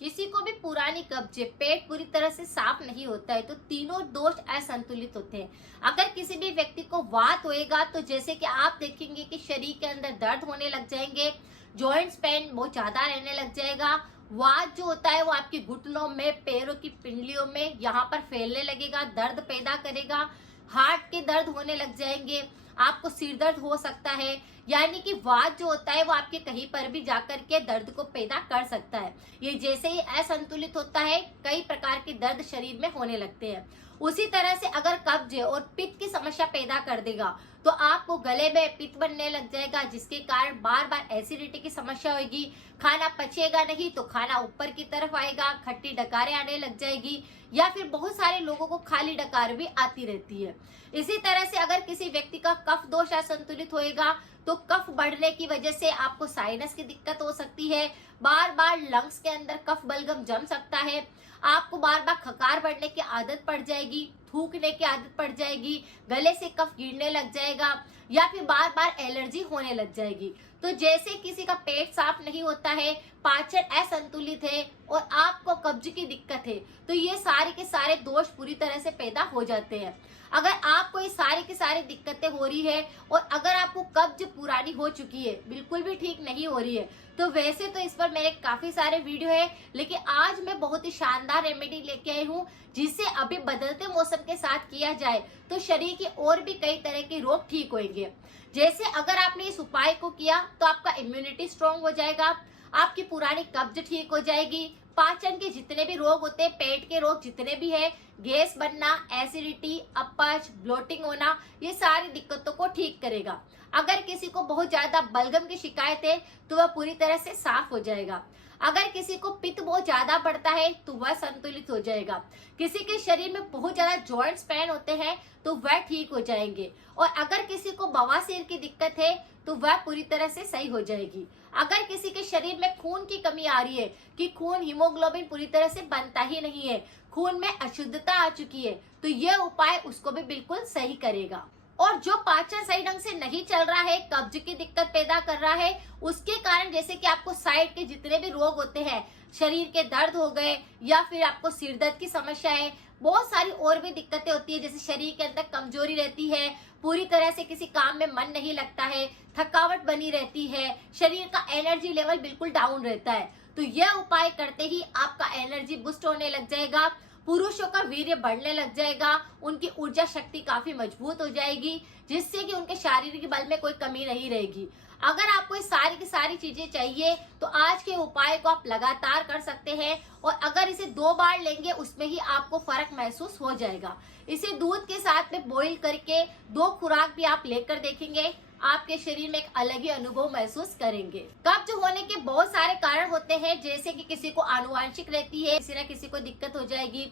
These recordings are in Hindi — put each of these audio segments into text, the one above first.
किसी को भी पुरानी कब्ज पेट पूरी तरह से साफ नहीं होता है तो तीनों दोष असंतुलित होते हैं। अगर किसी भी व्यक्ति को वात होएगा तो जैसे कि आप देखेंगे कि शरीर के अंदर दर्द होने लग जाएंगे, जॉइंट्स पेन बहुत ज्यादा रहने लग जाएगा। वात जो होता है वो आपके घुटनों में, पैरों की पिंडलियों में यहाँ पर फैलने लगेगा, दर्द पैदा करेगा। हार्ट के दर्द होने लग जाएंगे, आपको सिर दर्द हो सकता है। यानी कि वात जो होता है वो आपके कहीं पर भी जाकर के दर्द को पैदा कर सकता है। ये जैसे ही असंतुलित होता है कई प्रकार के दर्द शरीर में होने लगते हैं। उसी तरह से अगर कब्ज और पित्त की समस्या पैदा कर देगा तो आपको गले में पित्त बनने लग जाएगा, जिसके कारण बार बार एसिडिटी की समस्या होगी। खाना पचेगा नहीं तो खाना ऊपर की तरफ आएगा, खट्टी डकारें आने लग जाएगी, या फिर बहुत सारे लोगों को खाली डकार भी आती रहती है। इसी तरह से अगर किसी व्यक्ति का कफ दोष असंतुलित होएगा तो कफ बढ़ने की वजह से आपको साइनस की दिक्कत हो सकती है। बार बार लंग्स के अंदर कफ बलगम जम सकता है। आपको बार बार खकार बढ़ने की आदत पड़ जाएगी, थूकने की आदत पड़ जाएगी, गले से कफ गिरने लग जाएगा, या फिर बार बार एलर्जी होने लग जाएगी। तो जैसे किसी का पेट साफ नहीं होता है, पाचन असंतुलित है और आपको कब्ज की दिक्कत है, तो ये सारे के सारे दोष पूरी तरह से पैदा हो जाते हैं। अगर आपको ये सारी की सारी दिक्कतें हो रही है और अगर आपको कब्ज पुरानी हो चुकी है, बिल्कुल भी ठीक नहीं हो रही है, तो वैसे तो इस पर मेरे काफी सारे वीडियो है, लेकिन आज मैं बहुत ही शानदार रेमेडी लेके आई हूँ जिससे अभी बदलते मौसम के साथ किया जाए तो शरीर के और भी कई तरह के रोग ठीक होंगे। जैसे अगर आपने इस उपाय को किया तो आपका इम्यूनिटी स्ट्रांग हो जाएगा, आपकी पुरानी कब्ज ठीक हो जाएगी, पाचन के जितने भी रोग होते हैं, पेट के रोग जितने भी है, गैस बनना, एसिडिटी, अपच, ब्लोटिंग होना, ये सारी दिक्कतों को ठीक करेगा। अगर किसी को बहुत ज्यादा बलगम की शिकायत है तो वह पूरी तरह से साफ हो जाएगा। अगर किसी को पित्त बहुत ज्यादा बढ़ता है तो वह संतुलित हो जाएगा। किसी के शरीर में बहुत ज्यादा जॉइंट्स पेन होते हैं तो वह ठीक हो जाएंगे। और अगर किसी को बवासीर की दिक्कत है तो वह पूरी तरह से सही हो जाएगी। अगर किसी के शरीर में खून की कमी आ रही है कि खून हीमोग्लोबिन पूरी तरह से बनता ही नहीं है, खून में अशुद्धता आ चुकी है, तो यह उपाय उसको भी बिल्कुल सही करेगा। और जो पाचन सही ढंग से नहीं चल रहा है, कब्ज की दिक्कत पैदा कर रहा है, उसके कारण जैसे कि आपको साइड के जितने भी रोग होते हैं, शरीर के दर्द हो गए या फिर आपको सिर दर्द की समस्या है, बहुत सारी और भी दिक्कतें होती है, जैसे शरीर के अंदर कमजोरी रहती है, पूरी तरह से किसी काम में मन नहीं लगता है, थकावट बनी रहती है, शरीर का एनर्जी लेवल बिल्कुल डाउन रहता है, तो यह उपाय करते ही आपका एनर्जी बूस्ट होने लग जाएगा। पुरुषों का वीर्य बढ़ने लग जाएगा, उनकी ऊर्जा शक्ति काफी मजबूत हो जाएगी, जिससे कि उनके शारीरिक बल में कोई कमी नहीं रहेगी। अगर आपको ये सारी की सारी चीजें चाहिए तो आज के उपाय को आप लगातार कर सकते हैं, और अगर इसे 2 बार लेंगे उसमें ही आपको फर्क महसूस हो जाएगा। इसे दूध के साथ में बॉईल करके 2 खुराक भी आप लेकर देखेंगे, आपके शरीर में एक अलग ही अनुभव महसूस करेंगे। कब्ज होने के बहुत सारे कारण होते हैं, जैसे कि किसी को आनुवांशिक रहती है, किसी न किसी को दिक्कत हो जाएगी।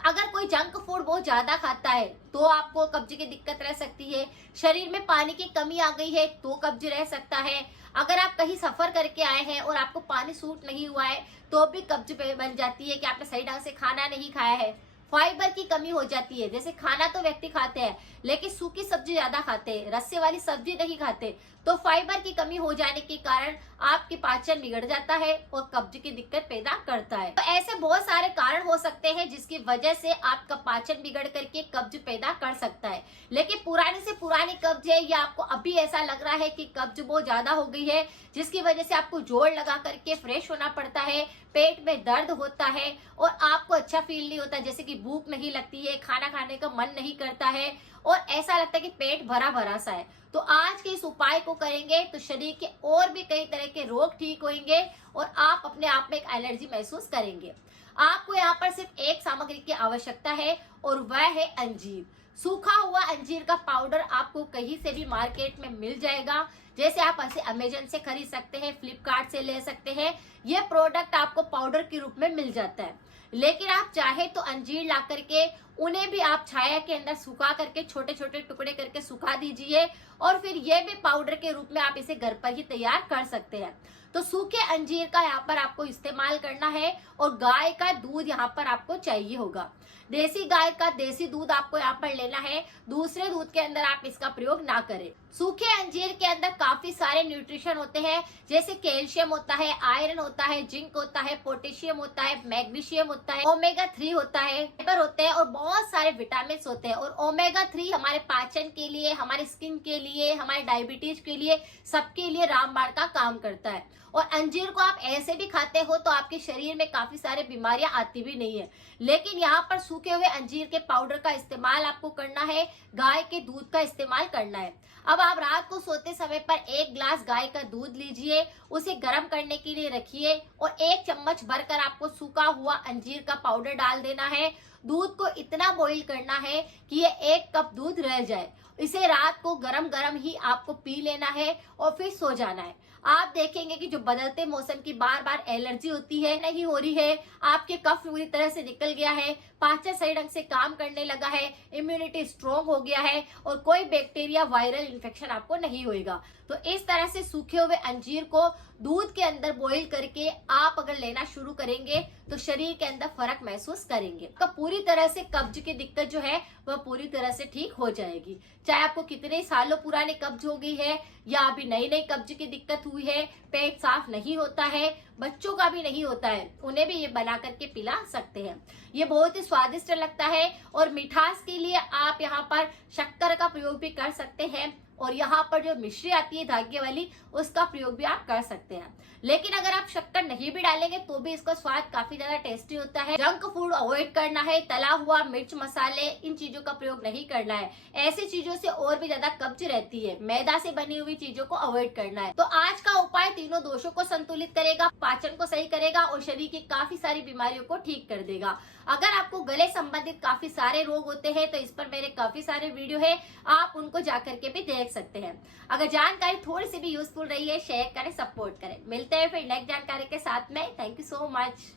अगर कोई जंक फूड बहुत ज्यादा खाता है तो आपको कब्ज की दिक्कत रह सकती है। शरीर में पानी की कमी आ गई है तो कब्ज रह सकता है। अगर आप कहीं सफर करके आए हैं और आपको पानी सूट नहीं हुआ है तो भी कब्ज बन जाती है कि आपने सही ढंग से खाना नहीं खाया है। फाइबर की कमी हो जाती है, जैसे खाना तो व्यक्ति खाते हैं लेकिन सूखी सब्जी ज्यादा खाते हैं, रस्से वाली सब्जी नहीं खाते, तो फाइबर की कमी हो जाने के कारण आपकी पाचन बिगड़ जाता है और कब्ज की दिक्कत पैदा करता है। तो ऐसे बहुत सारे कारण हो सकते हैं जिसकी वजह से आपका पाचन बिगड़ करके कब्ज पैदा कर सकता है। लेकिन पुरानी से पुरानी कब्ज है या आपको अभी ऐसा लग रहा है कि कब्ज बहुत ज्यादा हो गई है जिसकी वजह से आपको जोड़ लगा करके फ्रेश होना पड़ता है, पेट में दर्द होता है और आपको अच्छा फील नहीं होता, जैसे कि भूख नहीं लगती है, खाना खाने का मन नहीं करता है और ऐसा लगता है कि पेट भरा भरा सा है, तो आज के इस उपाय को करेंगे तो शरीर के और भी कई तरह के रोग ठीक होंगे और आप अपने आप में एक एनर्जी महसूस करेंगे। आपको यहाँ पर सिर्फ एक सामग्री की आवश्यकता है और वह है अंजीर। सूखा हुआ अंजीर का पाउडर आपको कहीं से भी मार्केट में मिल जाएगा, जैसे आप ऐसे अमेजन से खरीद सकते हैं, फ्लिपकार्ट से ले सकते हैं, ये प्रोडक्ट आपको पाउडर के रूप में मिल जाता है। लेकिन आप चाहे तो अंजीर ला करके उन्हें भी आप छाया के अंदर सुखा करके छोटे छोटे टुकड़े करके सुखा दीजिए और फिर ये भी पाउडर के रूप में आप इसे घर पर ही तैयार कर सकते हैं। तो तो सूखे अंजीर का यहाँ पर आपको इस्तेमाल करना है और गाय का दूध यहाँ पर आपको चाहिए होगा। देसी गाय का देसी दूध आपको यहाँ पर लेना है, दूसरे दूध के अंदर आप इसका प्रयोग ना करें। सूखे अंजीर के अंदर काफी सारे न्यूट्रिशन होते हैं, जैसे कैल्शियम होता है, आयरन होता है, जिंक होता है, पोटेशियम होता है, मैग्नीशियम होता है, ओमेगा 3 होता है, फाइबर होते हैं और बहुत सारे विटामिन होते हैं। और ओमेगा 3 हमारे पाचन के लिए, हमारे स्किन के लिए, हमारे डायबिटीज के लिए, सबके लिए रामबाण का काम करता है। और अंजीर को आप ऐसे भी खाते हो तो आपके शरीर में काफी सारे बीमारियां आती भी नहीं है। लेकिन यहाँ पर सूखे हुए अंजीर के पाउडर का इस्तेमाल आपको करना है, गाय के दूध का इस्तेमाल करना है। अब आप रात को सोते समय पर 1 ग्लास गाय का दूध लीजिए, उसे गर्म करने के लिए रखिए और 1 चम्मच भरकर आपको सूखा हुआ अंजीर का पाउडर डाल देना है। दूध को इतना बॉईल करना है कि ये 1 कप दूध रह जाए। इसे रात को गरम गरम ही आपको पी लेना है और फिर सो जाना है। आप देखेंगे कि जो बदलते मौसम की बार बार एलर्जी होती है नहीं हो रही है, आपके कफ पूरी तरह से निकल गया है, पाचन सही ढंग से काम करने लगा है, इम्यूनिटी स्ट्रॉन्ग हो गया है और कोई बैक्टीरिया वायरल इन्फेक्शन आपको नहीं होएगा। तो इस तरह से सूखे हुए अंजीर को दूध के अंदर बॉईल करके आप अगर लेना शुरू करेंगे तो शरीर के अंदर फर्क महसूस करेंगे। तो पूरी तरह से कब्ज की दिक्कत जो है वह पूरी तरह से ठीक हो जाएगी। चाहे आपको कितने सालों पुराने कब्ज हो गई है या अभी नई नई कब्ज की दिक्कत हुई है, पेट साफ नहीं होता है, बच्चों का भी नहीं होता है, उन्हें भी ये बना करके पिला सकते हैं। ये बहुत ही स्वादिष्ट लगता है और मिठास के लिए आप यहाँ पर शक्कर का प्रयोग भी कर सकते हैं और यहाँ पर जो मिश्री आती है धागे वाली उसका प्रयोग भी आप कर सकते हैं। लेकिन अगर आप शक्कर नहीं भी डालेंगे तो भी इसका स्वाद काफी ज्यादा टेस्टी होता है। जंक फूड अवॉइड करना है, तला हुआ, मिर्च मसाले, इन चीजों का प्रयोग नहीं करना है। ऐसी चीजों से और भी ज्यादा कब्ज रहती है। मैदा से बनी हुई चीजों को अवॉइड करना है। तो आज का उपाय तीनों दोषों को संतुलित करेगा, पाचन को सही करेगा और शरीर की काफी सारी बीमारियों को ठीक कर देगा। अगर आपको गले संबंधित काफी सारे रोग होते हैं तो इस पर मेरे काफी सारे वीडियो है, आप उनको जाकर के भी देख सकते हैं। अगर जानकारी थोड़ी सी भी यूजफुल रही है, शेयर करें, सपोर्ट करें। मिलते हैं फिर नेक्स्ट जानकारी के साथ में। Thank you so much.